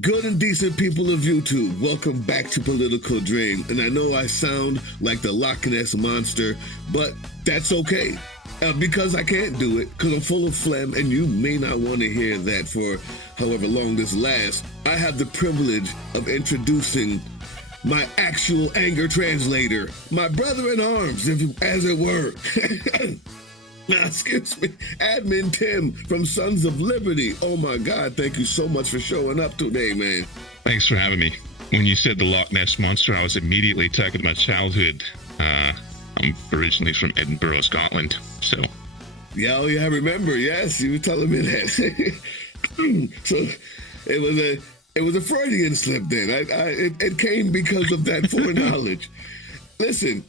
Good and decent people of YouTube, welcome back to Political Drain. And I know I sound like the Loch Ness Monster, but that's okay. Because I can't do it, because I'm full of phlegm, and you may not want to hear that for however long this lasts. I have the privilege of introducing my actual anger translator, my brother in arms, as it were. Now, excuse me, AdminTim from Sons of Liberty. Oh my God, thank you so much for showing up today, man. Thanks for having me. When you said the Loch Ness Monster, I was immediately talking about childhood. I'm originally from Edinburgh, Scotland, so. Yeah, oh yeah, I remember. Yes, you were telling me that. So it was a Freudian slip then. It came because of that foreknowledge. Listen.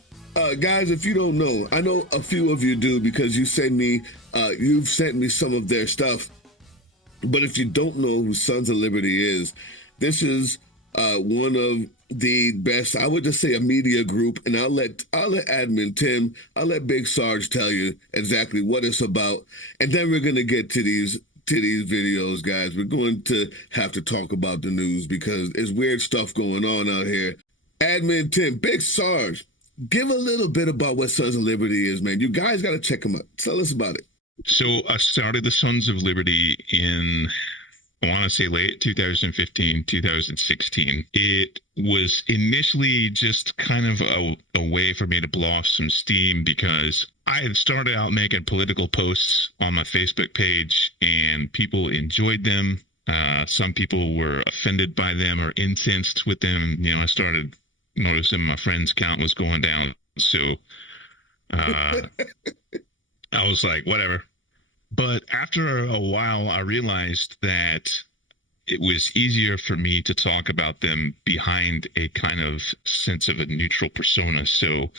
Guys, if you don't know, I know a few of you do because you've sent me some of their stuff. But if you don't know who Sons of Liberty is, this is one of the best, I would just say, a media group. And I'll let AdminTim, I'll let Big Sarge tell you exactly what it's about. And then we're going to get to these videos, guys. We're going to have to talk about the news because there's weird stuff going on out here. AdminTim, Big Sarge. Give a little bit about what Sons of Liberty is, man. You guys got to check them out. Tell us about it. So I started the Sons of Liberty in, I want to say late 2015, 2016. It was initially just kind of a way for me to blow off some steam because I had started out making political posts on my Facebook page and people enjoyed them. Some people were offended by them or incensed with them. You know, I started noticing my friends' count was going down. So I was like, whatever. But after a while, I realized that it was easier for me to talk about them behind a kind of sense of a neutral persona. So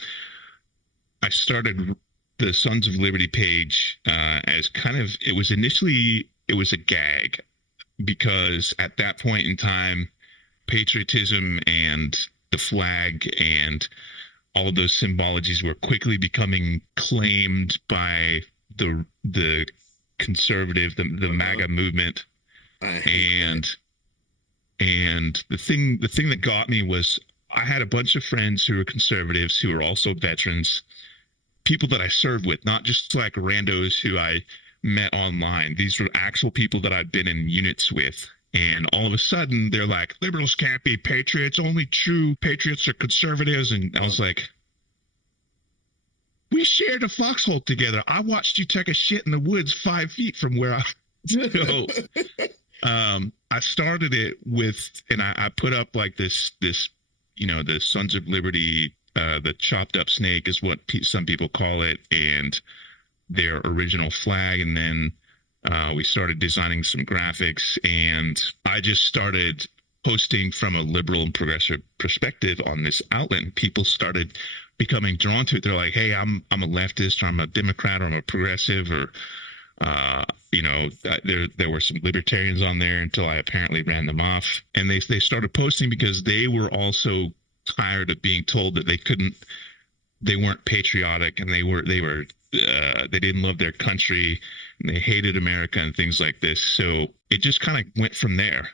I started the Sons of Liberty page as kind of, it was a gag because at that point in time, patriotism and the flag and all of those symbologies were quickly becoming claimed by the conservative, the MAGA movement. And the thing that got me was I had a bunch of friends who were conservatives who were also veterans, people that I served with, not just like randos who I met online. These were actual people that I'd been in units with. And all of a sudden, they're like, liberals can't be patriots. Only true patriots are conservatives. And I was like, we shared a foxhole together. I watched you take a shit in the woods 5 feet from where I go. I started it with, and I put up like this, you know, the Sons of Liberty, the chopped up snake is what some people call it, and their original flag. And then we started designing some graphics, and I just started posting from a liberal and progressive perspective on this outlet, and people started becoming drawn to it. They're like, hey, I'm a leftist, or I'm a Democrat, or I'm a progressive, or, you know, there were some libertarians on there until I apparently ran them off. And they started posting because they were also tired of being told that they weren't patriotic, and they didn't love their country, and they hated America and things like this. So it just kind of went from there.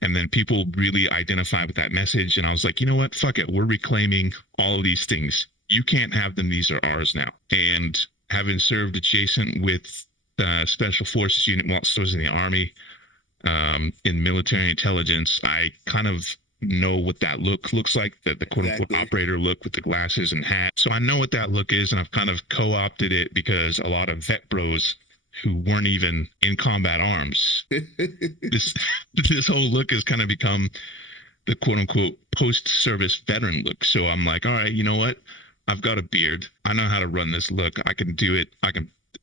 And then people really identified with that message. And I was like, you know what? Fuck it. We're reclaiming all of these things. You can't have them. These are ours now. And having served adjacent with the Special Forces unit whilst I was in the Army, in military intelligence, I kind of know what that looks like, the quote-unquote operator look with the glasses and hat. So I know what that look is, and I've kind of co-opted it because a lot of vet bros who weren't even in combat arms, this whole look has kind of become the quote-unquote post-service veteran look. So I'm like, all right, you know what? I've got a beard. I know how to run this look. I can do it.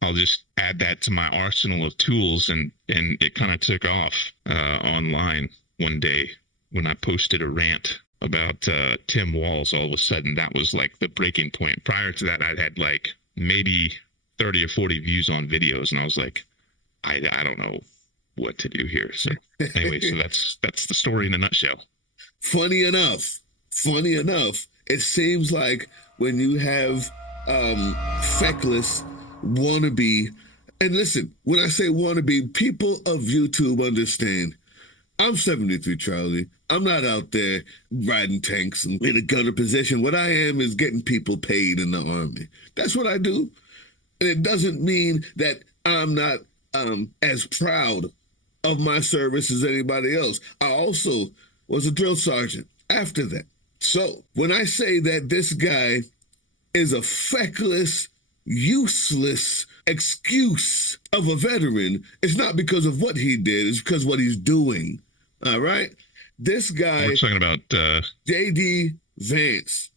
I'll just add that to my arsenal of tools, and it kind of took off online one day. When I posted a rant about Tim Walz, all of a sudden that was like the breaking point. Prior to that, I'd had like maybe 30 or 40 views on videos, and I was like, I don't know what to do here. So anyway, so that's the story in a nutshell. Funny enough, it seems like when you have feckless wannabe, and listen, when I say wannabe, people of YouTube understand. I'm 73, Charlie. I'm not out there riding tanks and in a gunner position. What I am is getting people paid in the Army. That's what I do. And it doesn't mean that I'm not as proud of my service as anybody else. I also was a drill sergeant after that. So when I say that this guy is a feckless, useless excuse of a veteran, it's not because of what he did, it's because of what he's doing. All right? This guy... We're talking about... J.D. Vance.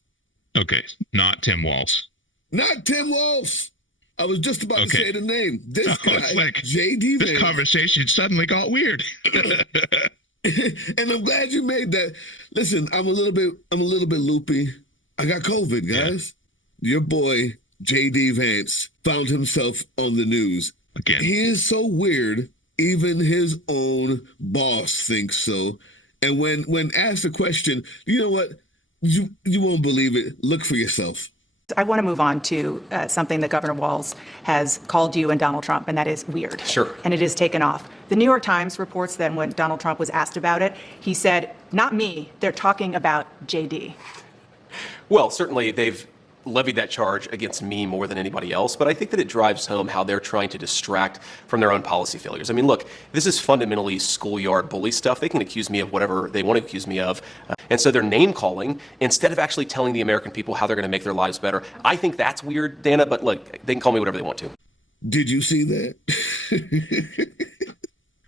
Okay, not Tim Walz. Not Tim Walz. I was just about to say the name. This guy, like, J.D. Vance. This conversation suddenly got weird. And I'm glad you made that. Listen, I'm a little bit loopy. I got COVID, guys. Yeah. Your boy, J.D. Vance, found himself on the news. Again. He is so weird, even his own boss thinks so. And when asked the question, you know what? You won't believe it. Look for yourself. I want to move on to something that Governor Walz has called you and Donald Trump, and that is weird. Sure. And it is taken off. The New York Times reports that when Donald Trump was asked about it, he said, not me, they're talking about J.D. Well, certainly they've levied that charge against me more than anybody else, but I think that it drives home how they're trying to distract from their own policy failures. I mean, look, this is fundamentally schoolyard bully stuff. They can accuse me of whatever they want to accuse me of. And so they're name calling instead of actually telling the American people how they're going to make their lives better. I think that's weird, Dana, but look, they can call me whatever they want to. Did you see that?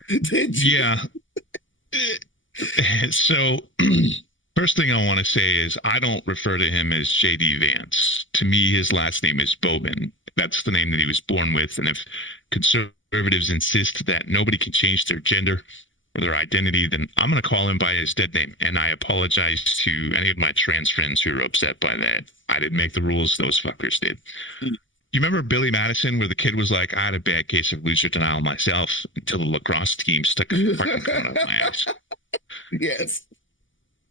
Did you? Yeah. So, first thing I want to say is I don't refer to him as J.D. Vance. To me, his last name is Bowman. That's the name that he was born with. And if conservatives insist that nobody can change their gender or their identity, then I'm going to call him by his dead name. And I apologize to any of my trans friends who are upset by that. I didn't make the rules. Those fuckers did. You remember Billy Madison, where the kid was like, I had a bad case of loser denial myself until the lacrosse team stuck a fucking cone up my ass. Yes.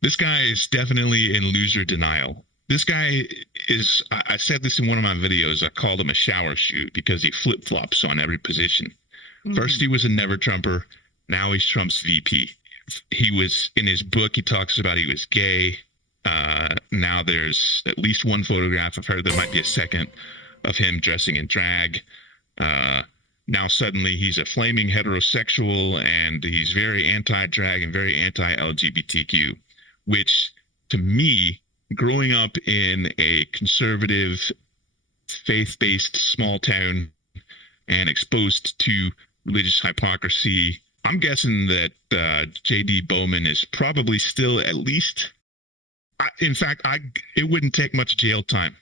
This guy is definitely in loser denial. This guy is, I said this in one of my videos, I called him a shower shoe because he flip-flops on every position. Mm-hmm. First he was a never Trumper, now he's Trump's VP. He was, in his book, he talks about he was gay. Now there's at least one photograph. I've heard there might be a second of him dressing in drag. Now suddenly he's a flaming heterosexual and he's very anti-drag and very anti-LGBTQ, which to me, growing up in a conservative, faith-based small town and exposed to religious hypocrisy, I'm guessing that J.D. Bowman is probably still at least, in fact, it wouldn't take much jail time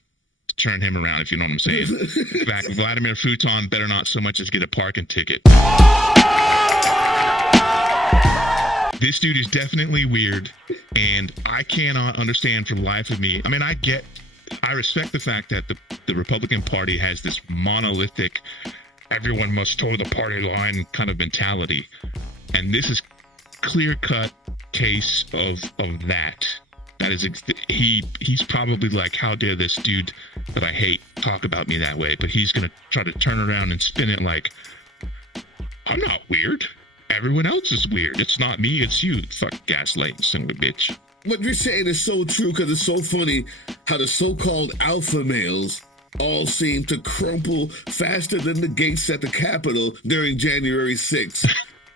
to turn him around, if you know what I'm saying. In fact, Vladimir Futon better not so much as get a parking ticket. This dude is definitely weird, and I cannot understand for the life of me. I mean, I respect the fact that the Republican Party has this monolithic, everyone must toe the party line kind of mentality. And this is clear-cut case of that. That is, he's probably like, how dare this dude that I hate talk about me that way? But he's going to try to turn around and spin it like, I'm not weird. Everyone else is weird. It's not me, it's you. Fuck gaslighting, son of a bitch. What you're saying is so true because it's so funny how the so-called alpha males all seem to crumple faster than the gates at the Capitol during January 6th.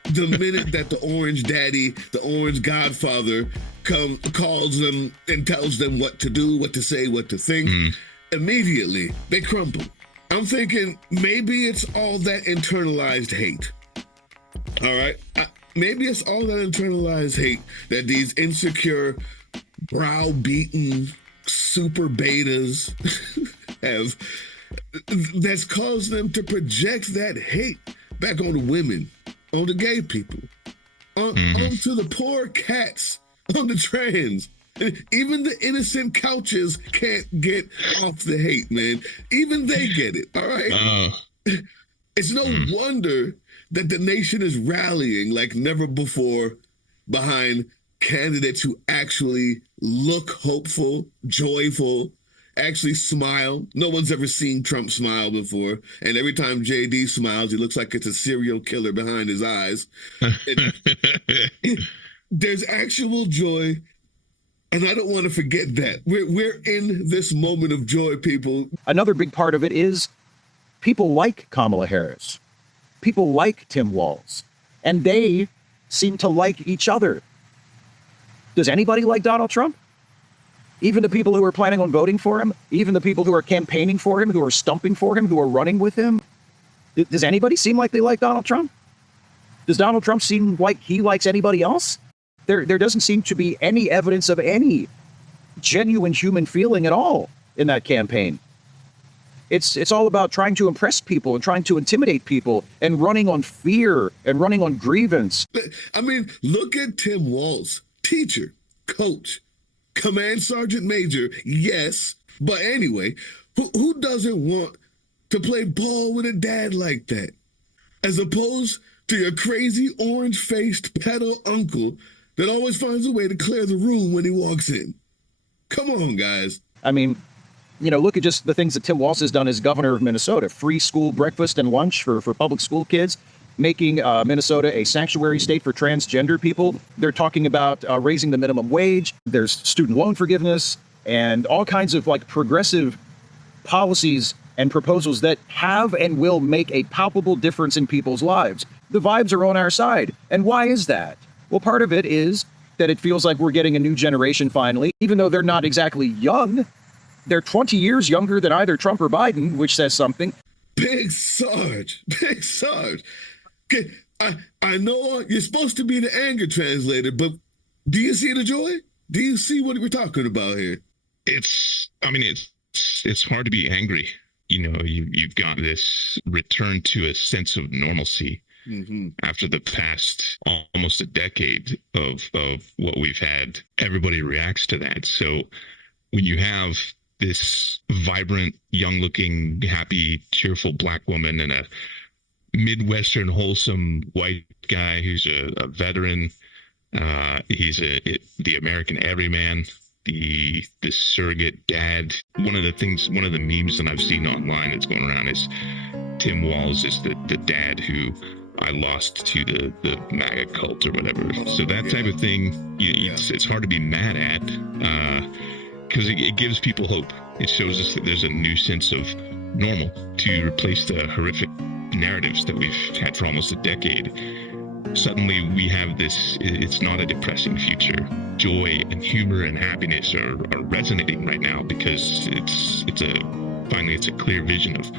The minute that the orange daddy, the orange godfather, calls them and tells them what to do, what to say, what to think, immediately they crumble. I'm thinking maybe it's all that internalized hate. All right? Maybe it's all that internalized hate that these insecure, browbeaten super betas have, that's caused them to project that hate back on the women, on the gay people, onto the poor cats, on the trans. Even the innocent couches can't get off the hate, man. Even they get it, all right? It's no wonder that the nation is rallying like never before behind candidates who actually look hopeful, joyful, actually smile. No one's ever seen Trump smile before. And every time JD smiles, he looks like it's a serial killer behind his eyes. there's actual joy, and I don't want to forget that. We're in this moment of joy, people. Another big part of it is people like Kamala Harris. People like Tim Walz. And they seem to like each other. Does anybody like Donald Trump? Even the people who are planning on voting for him? Even the people who are campaigning for him, who are stumping for him, who are running with him? Does anybody seem like they like Donald Trump? Does Donald Trump seem like he likes anybody else? There doesn't seem to be any evidence of any genuine human feeling at all in that campaign. It's all about trying to impress people and trying to intimidate people and running on fear and running on grievance. I mean, look at Tim Walz, teacher, coach, command sergeant major, yes. But anyway, who doesn't want to play ball with a dad like that? As opposed to your crazy orange-faced pedo uncle that always finds a way to clear the room when he walks in. Come on, guys. I mean, you know, look at just the things that Tim Walz has done as governor of Minnesota. Free school breakfast and lunch for public school kids, making Minnesota a sanctuary state for transgender people. They're talking about raising the minimum wage. There's student loan forgiveness and all kinds of like progressive policies and proposals that have and will make a palpable difference in people's lives. The vibes are on our side. And why is that? Well, part of it is that it feels like we're getting a new generation finally, even though they're not exactly young. They're 20 years younger than either Trump or Biden, which says something. Big Sarge. Okay, I know you're supposed to be the anger translator, but do you see the joy? Do you see what we're talking about here? It's hard to be angry. You know, you've got this return to a sense of normalcy after the past almost a decade of what we've had. Everybody reacts to that. So when you have this vibrant, young-looking, happy, cheerful black woman and a Midwestern, wholesome white guy who's a veteran, he's the American everyman, the surrogate dad. One of the memes that I've seen online that's going around is Tim Walz is the dad who I lost to the MAGA cult or whatever. So that type of thing, it's hard to be mad at, because it gives people hope. It shows us that there's a new sense of normal to replace the horrific narratives that we've had for almost a decade. Suddenly we have this, it's not a depressing future. Joy and humor and happiness are resonating right now because it's a clear vision of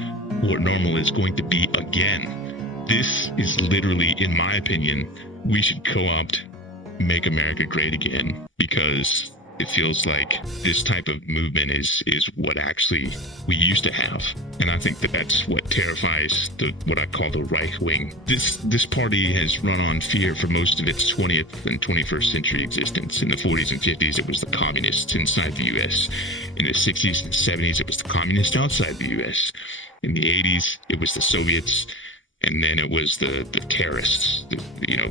what normal is going to be again. This is literally, in my opinion, we should co-opt Make America Great Again, because it feels like this type of movement is what actually we used to have. And I think that's what terrifies what I call the right wing. This party has run on fear for most of its 20th and 21st century existence. In the 40s and 50s, it was the communists inside the U.S. In the 60s and 70s, it was the communists outside the U.S. In the 80s, it was the Soviets. And then it was the terrorists,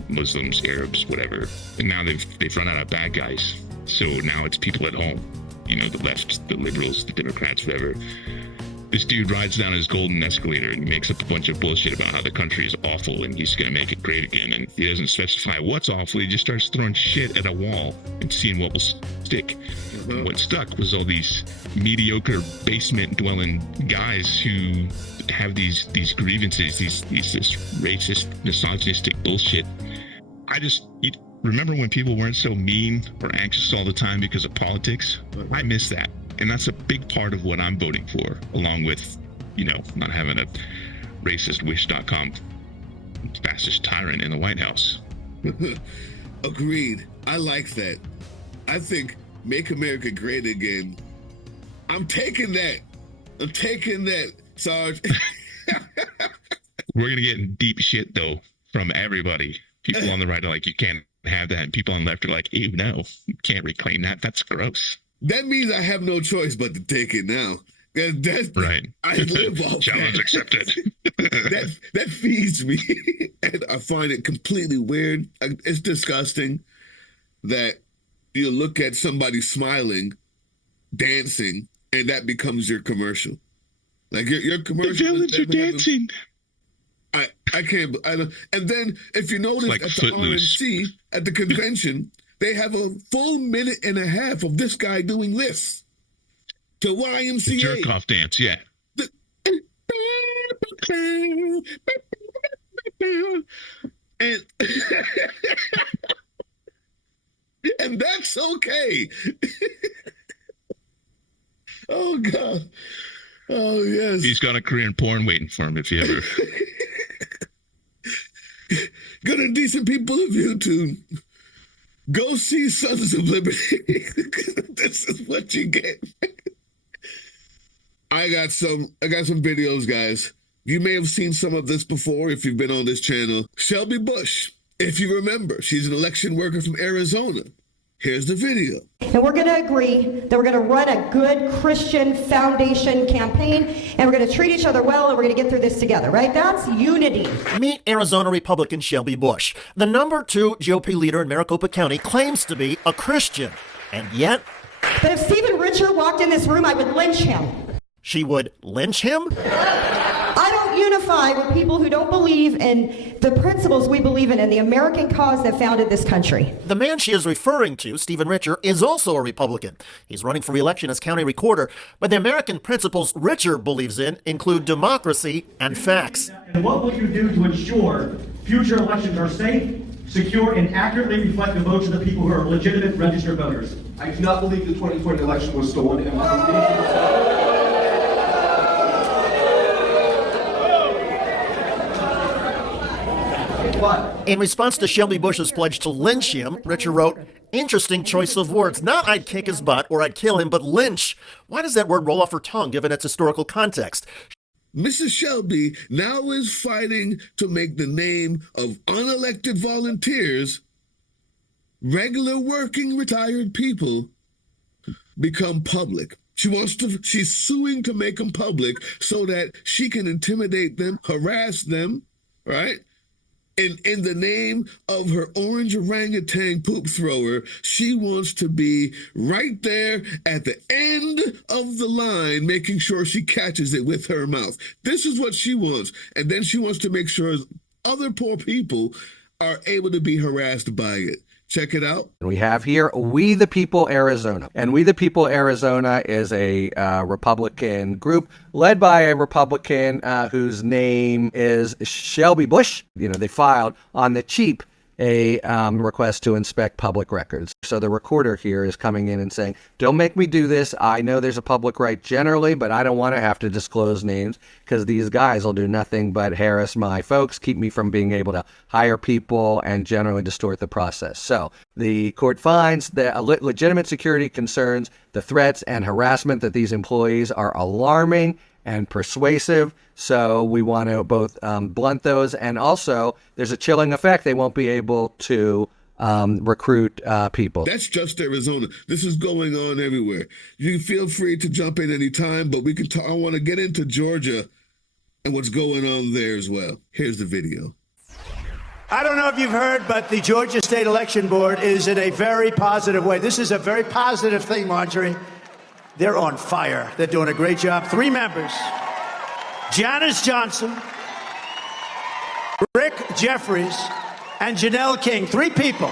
Muslims, Arabs, whatever. And now they've run out of bad guys. So now it's people at home, the left, the liberals, the Democrats, whatever. This dude rides down his golden escalator and makes up a bunch of bullshit about how the country is awful and he's going to make it great again. And he doesn't specify what's awful. He just starts throwing shit at a wall and seeing what will stick. And what stuck was all these mediocre basement-dwelling guys who have these grievances, this racist, misogynistic bullshit. Remember when people weren't so mean or anxious all the time because of politics? I miss that. And that's a big part of what I'm voting for, along with, not having a racist wish.com fascist tyrant in the White House. Agreed. I like that. I think Make America Great Again. I'm taking that, Sarge. We're going to get in deep shit, though, from everybody. People on the right are like, you can't have that. And people on the left are like, ew, no, you can't reclaim that. That's gross. That means I have no choice but to take it now. That's right. I live off Challenge accepted. that feeds me. And I find it completely weird. It's disgusting that you look at somebody smiling, dancing, and that becomes your commercial. Like your commercial. The villains are dancing. I can't. I don't, and then if you notice like at the Footloose. RNC at the convention, they have a full minute and a half of this guy doing this to YMCA. Jerk off dance, yeah. And and that's okay. Oh God. Oh yes. He's got a career in porn waiting for him if you ever. Good and decent people of YouTube, go see Sons of Liberty. This is what you get. I got some videos, guys. You may have seen some of this before if you've been on this channel. Shelby Bush, if you remember, she's an election worker from Arizona. Here's the video. And we're going to agree that we're going to run a good Christian foundation campaign, and we're going to treat each other well, and we're going to get through this together, right? That's unity. Meet Arizona Republican Shelby Bush. The #2 GOP leader in Maricopa County claims to be a Christian, and yet... But if Stephen Richer walked in this room, I would lynch him. She would lynch him? I don't unify with people who don't believe in the principles we believe in the American cause that founded this country. The man she is referring to, Stephen Richer, is also a Republican. He's running for re-election as county recorder, but the American principles Richer believes in include democracy and facts. And what will you do to ensure future elections are safe, secure, and accurately reflect the votes of the people who are legitimate registered voters? I do not believe the 2020 election was stolen. In response to Shelby Bush's pledge to lynch him, Richer wrote, "Interesting choice of words. Not I'd kick his butt or I'd kill him, but lynch. Why does that word roll off her tongue given its historical context?" Mrs. Shelby now is fighting to make the name of unelected volunteers, regular working retired people, become public. She's suing to make them public so that she can intimidate them, harass them, right? In the name of her orange orangutan poop thrower, she wants to be right there at the end of the line, making sure she catches it with her mouth. This is what she wants. And then she wants to make sure other poor people are able to be harassed by it. Check it out. We have here We the People Arizona. And We the People Arizona is a Republican group led by a Republican whose name is Shelby Bush. You know, they filed on the cheap a request to inspect public records. So the recorder here is coming in and saying, don't make me do this. I know there's a public right generally, but I don't want to have to disclose names because these guys will do nothing but harass my folks, keep me from being able to hire people, and generally distort the process. So the court finds that legitimate security concerns, the threats and harassment that these employees are alarming and persuasive. So we want to both blunt those, and also there's a chilling effect. They won't be able to recruit people. That's just Arizona. This is going on everywhere. You feel free to jump in any time, but we can I want to get into Georgia and what's going on there as well. Here's the video. I don't know if you've heard, but the Georgia State Election Board is in a very positive way. This is a very positive thing, Marjorie. They're on fire. They're doing a great job. 3 members. Janice Johnson, Rick Jeffries, and Janelle King. 3 people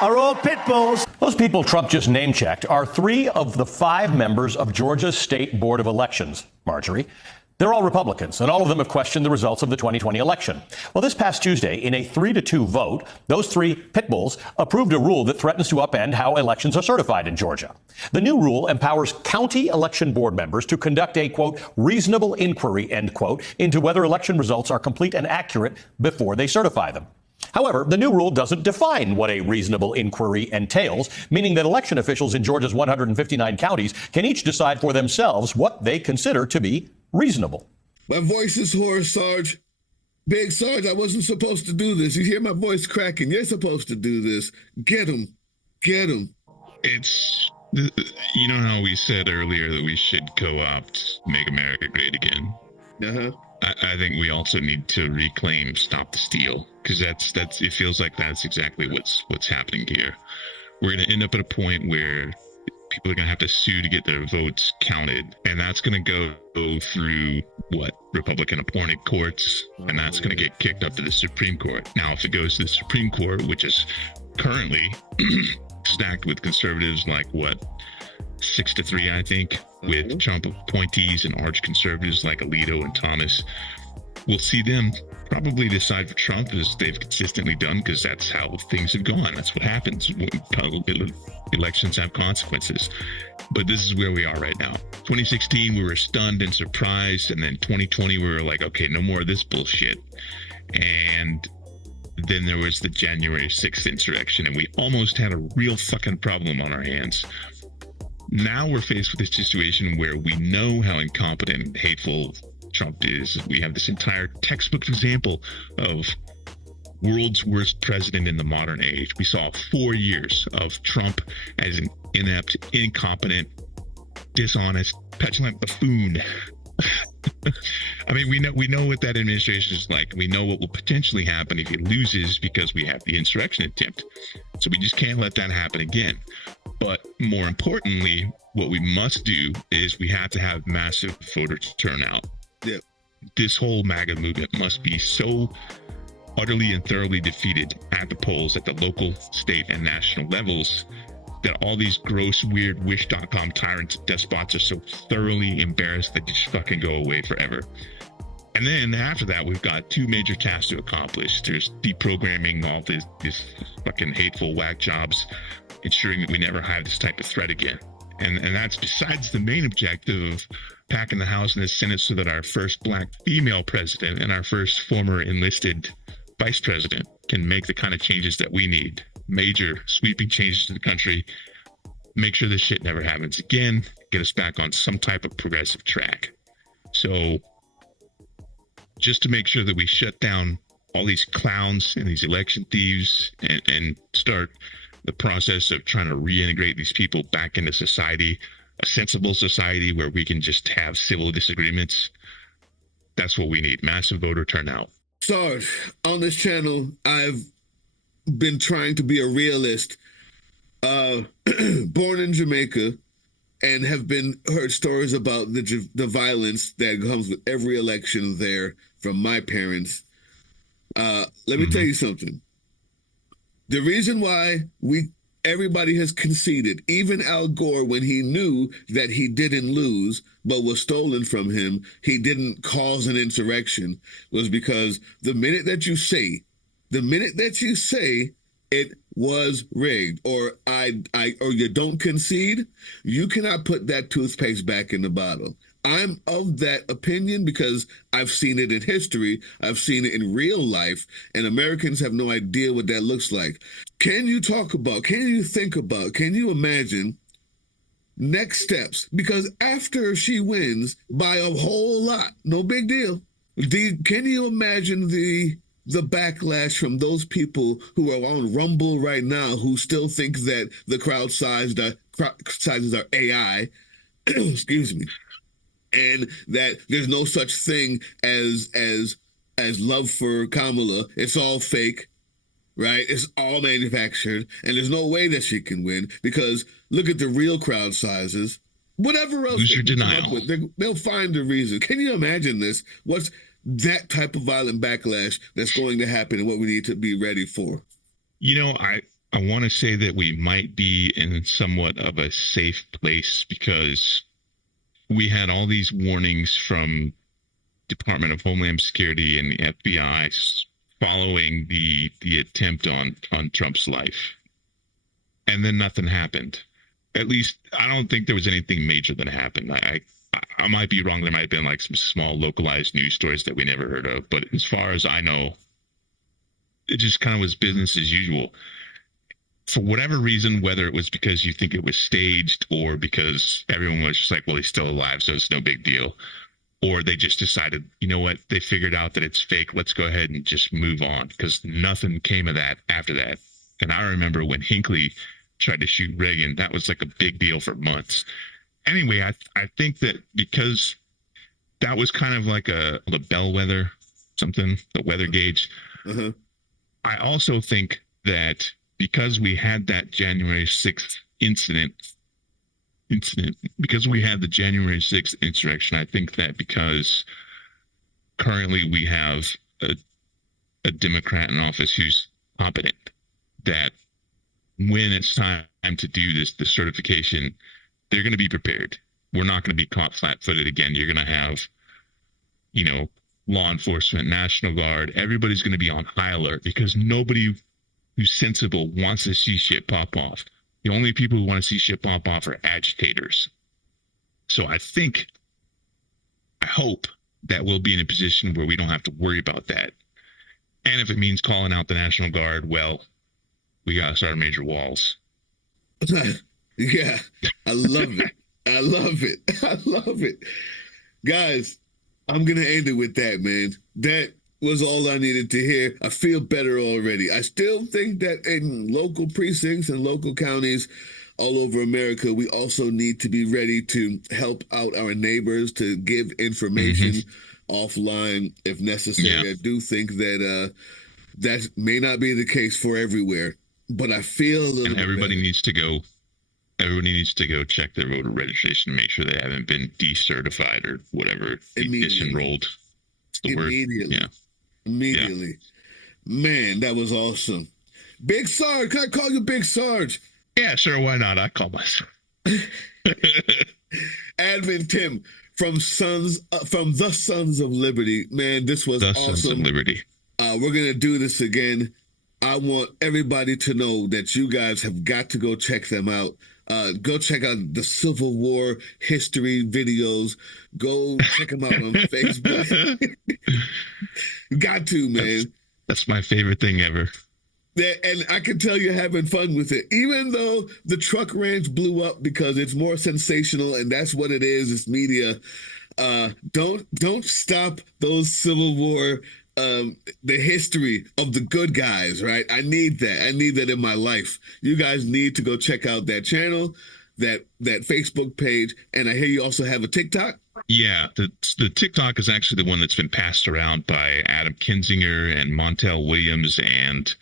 are all pit bulls. Those people Trump just name-checked are 3 of the 5 members of Georgia's State Board of Elections, Marjorie. They're all Republicans, and all of them have questioned the results of the 2020 election. Well, this past Tuesday, in a 3-2 vote, those 3 pit bulls approved a rule that threatens to upend how elections are certified in Georgia. The new rule empowers county election board members to conduct a, quote, reasonable inquiry, end quote, into whether election results are complete and accurate before they certify them. However, the new rule doesn't define what a reasonable inquiry entails, meaning that election officials in Georgia's 159 counties can each decide for themselves what they consider to be reasonable. My voice is hoarse, Sarge. Big Sarge, I wasn't supposed to do this. You hear my voice cracking. You're supposed to do this. Get him. Get him. It's, you know how we said earlier that we should co-opt Make America Great Again? Uh-huh. I think we also need to reclaim Stop the Steal, because that's it feels like that's exactly what's happening here. We're going to end up at a point where people are going to have to sue to get their votes counted. And that's going to go through Republican appointed courts. And that's going to get kicked up to the Supreme Court. Now, if it goes to the Supreme Court, which is currently stacked with conservatives, 6-3, I think, with Trump appointees and arch conservatives like Alito and Thomas, we'll see them probably decide for Trump, as they've consistently done, because that's how things have gone. That's what happens when elections have consequences. But this is where we are right now. 2016, we were stunned and surprised. And then 2020, we were like, okay, no more of this bullshit. And then there was the January 6th insurrection, and we almost had a real fucking problem on our hands. Now we're faced with this situation where we know how incompetent and hateful Trump is. We have this entire textbook example of world's worst president in the modern age. We saw 4 years of Trump as an inept, incompetent, dishonest, petulant buffoon. I mean, we know what that administration is like. We know what will potentially happen if he loses, because we have the insurrection attempt. So we just can't let that happen again. But more importantly, what we must do is we have to have massive voter turnout. Yeah. This whole MAGA movement must be so utterly and thoroughly defeated at the polls, at the local, state, and national levels, that all these gross, weird wish.com tyrants and despots are so thoroughly embarrassed that they just fucking go away forever. And then after that, we've got two major tasks to accomplish. There's deprogramming all these fucking hateful whack jobs, ensuring that we never have this type of threat again. And that's besides the main objective of packing the House and the Senate so that our first black female president and our first former enlisted vice president can make the kind of changes that we need. Major sweeping changes to the country, make sure this shit never happens again, get us back on some type of progressive track. So just to make sure that we shut down all these clowns and these election thieves and start the process of trying to reintegrate these people back into society, a sensible society where we can just have civil disagreements, that's what we need. Massive voter turnout. Sarge, on this channel, I've been trying to be a realist, born in Jamaica, and have heard stories about the violence that comes with every election there from my parents. Let me tell you something. The reason why everybody has conceded, even Al Gore, when he knew that he didn't lose but was stolen from him, he didn't cause an insurrection, was because the minute that you say it was rigged, or or you don't concede, you cannot put that toothpaste back in the bottle. I'm of that opinion because I've seen it in history, I've seen it in real life, and Americans have no idea what that looks like. Can you imagine next steps? Because after she wins by a whole lot, no big deal, can you imagine the backlash from those people who are on Rumble right now who still think that the crowd sizes are AI, excuse me, and that there's no such thing as love for Kamala. It's all fake, right? It's all manufactured, and there's no way that she can win because look at the real crowd sizes. Whatever else Lose your denial. They'll find a reason. Can you imagine this? What's that type of violent backlash that's going to happen and what we need to be ready for? You know, I want to say that we might be in somewhat of a safe place because we had all these warnings from Department of Homeland Security and the FBI following the attempt on Trump's life. And then nothing happened. At least I don't think there was anything major that happened. I might be wrong. There might have been like some small localized news stories that we never heard of. But as far as I know, it just kind of was business as usual. For whatever reason, whether it was because you think it was staged or because everyone was just like, well, he's still alive, so it's no big deal. Or they just decided, you know what, they figured out that it's fake. Let's go ahead and just move on because nothing came of that after that. And I remember when Hinckley tried to shoot Reagan, that was like a big deal for months. Anyway, I think that because that was kind of like a bellwether, something, the weather gauge. I also think that because we had that January 6th incident, incident, because we had the January 6th insurrection, I think that because currently we have a Democrat in office who's competent, that when it's time to do the certification, they're going to be prepared. We're not going to be caught flat-footed again. You're going to have, law enforcement, National Guard, everybody's going to be on high alert because nobody who's sensible wants to see shit pop off. The only people who want to see shit pop off are agitators. So I hope that we'll be in a position where we don't have to worry about that. And if it means calling out the National Guard, well, we got to start major walls. Yeah, I love it. I love it. I love it. Guys, I'm going to end it with that, man. That was all I needed to hear. I feel better already. I still think that in local precincts and local counties all over America, we also need to be ready to help out our neighbors, to give information offline if necessary. Yeah. I do think that that may not be the case for everywhere, but I feel a little. And everybody needs to go. Everybody needs to go check their voter registration to make sure they haven't been decertified or whatever. Disenrolled. It's the word. Yeah. Immediately. Yeah. Man, that was awesome. Big Sarge, can I call you Big Sarge? Yeah, sure, why not? I call myself. AdminTim from the Sons of Liberty. Man, this was awesome. Sons of Liberty. We're going to do this again. I want everybody to know that you guys have got to go check them out. Go check out the Civil War history videos. Go check them out on Facebook. Got to, man. That's my favorite thing ever. And I can tell you're having fun with it, even though the truck ranch blew up because it's more sensational, and that's what it is. It's media. Don't stop those Civil War. The history of the good guys, right? I need that. I need that in my life. You guys need to go check out that channel, that Facebook page, and I hear you also have a TikTok. Yeah, the TikTok is actually the one that's been passed around by Adam Kinzinger and Montel Williams and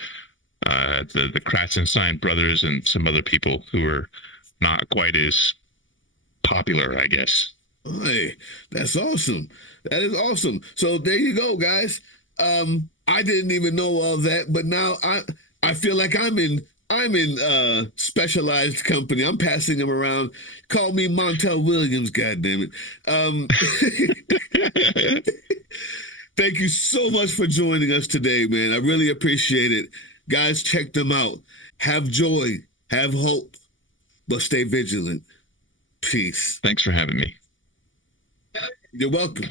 the Kratzenstein brothers and some other people who are not quite as popular, I guess. Hey, that's awesome. That is awesome. So there you go, guys. I didn't even know all that, but now I feel like I'm in specialized company. I'm passing them around. Call me Montel Williams, goddammit. Thank you so much for joining us today, man. I really appreciate it. Guys, check them out. Have joy, have hope, but stay vigilant. Peace. Thanks for having me. You're welcome.